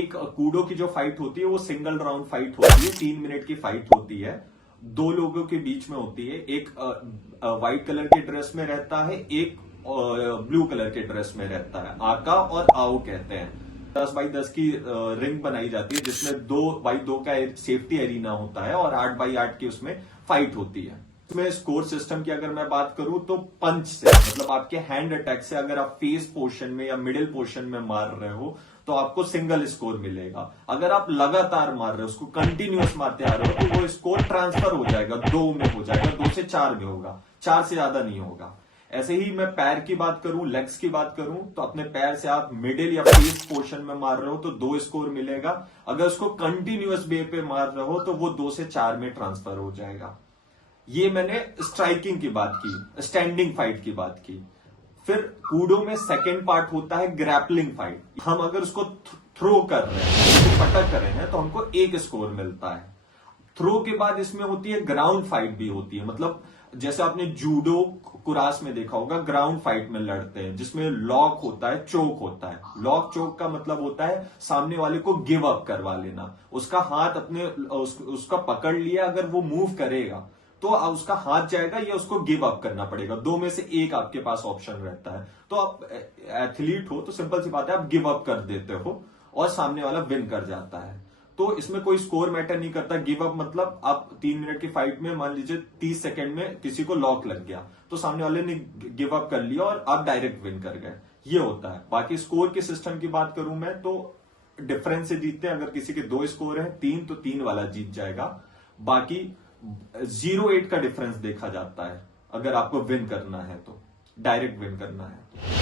एक कूडो की जो फाइट होती है वो सिंगल राउंड फाइट होती है, 3 मिनट की फाइट होती है, 2 लोगों के बीच में होती है। एक व्हाइट कलर के ड्रेस में रहता है, एक ब्लू कलर के ड्रेस में रहता है। आका और आओ कहते हैं। 10x10 की रिंग बनाई जाती है जिसमें 2x2 का एक सेफ्टी एरिना होता है और 8x8 की उसमें फाइट होती है। इसमें स्कोर सिस्टम की अगर मैं बात करूं तो पंच से, मतलब आपके हैंड अटैक से अगर आप फेस पोर्शन में या मिडिल पोर्शन में मार रहे हो तो आपको सिंगल स्कोर मिलेगा। अगर आप लगातार मार रहे हो, उसको कंटिन्यूअस मारते आ रहे हो, तो वो स्कोर ट्रांसफर हो जाएगा, 2 में हो जाएगा, 2 से 4 में होगा, 4 से ज्यादा नहीं होगा। ऐसे ही मैं पैर की बात करूं, लेग्स की बात करूं, तो अपने पैर से आप मिडिल या फेस पोर्शन में मार रहे हो तो 2 स्कोर मिलेगा। अगर उसको कंटिन्यूअस वे पे मार रहे हो तो वो 2 से 4 में ट्रांसफर हो जाएगा। ये मैंने स्ट्राइकिंग की बात की, स्टैंडिंग फाइट की बात की। फिर कूडो में सेकेंड पार्ट होता है ग्रैपलिंग फाइट। हम अगर उसको थ्रो कर रहे हैं, उसको पटक रहे हैं, तो हमको 1 स्कोर मिलता है। थ्रो के बाद इसमें होती है ग्राउंड फाइट भी होती है, मतलब जैसे आपने जूडो कुरास में देखा होगा, ग्राउंड फाइट में लड़ते हैं जिसमें लॉक होता है, चोक होता है। लॉक चोक का मतलब होता है सामने वाले को गिव अप करवा लेना। उसका हाथ अपने उसका पकड़ लिया, अगर वो मूव करेगा तो उसका हाथ जाएगा या उसको गिव अप करना पड़ेगा। 2 में से 1 आपके पास ऑप्शन रहता है। तो आप एथलीट हो तो सिंपल सी बात है, आप गिव अप कर देते हो और सामने वाला विन कर जाता है। तो इसमें कोई स्कोर मैटर नहीं करता। गिव अप मतलब आप 3 मिनट की फाइट में मान लीजिए 30 सेकंड में किसी को लॉक लग गया तो सामने वाले ने गिव अप कर लिया और आप डायरेक्ट विन कर गए, ये होता है। बाकी स्कोर के सिस्टम की बात करूं मैं तो डिफरेंस से जीतते हैं। अगर किसी के 2 स्कोर है, 3 तो 3 वाला जीत जाएगा। बाकी 0-8 का डिफरेंस देखा जाता है अगर आपको विन करना है, तो डायरेक्ट विन करना है तो।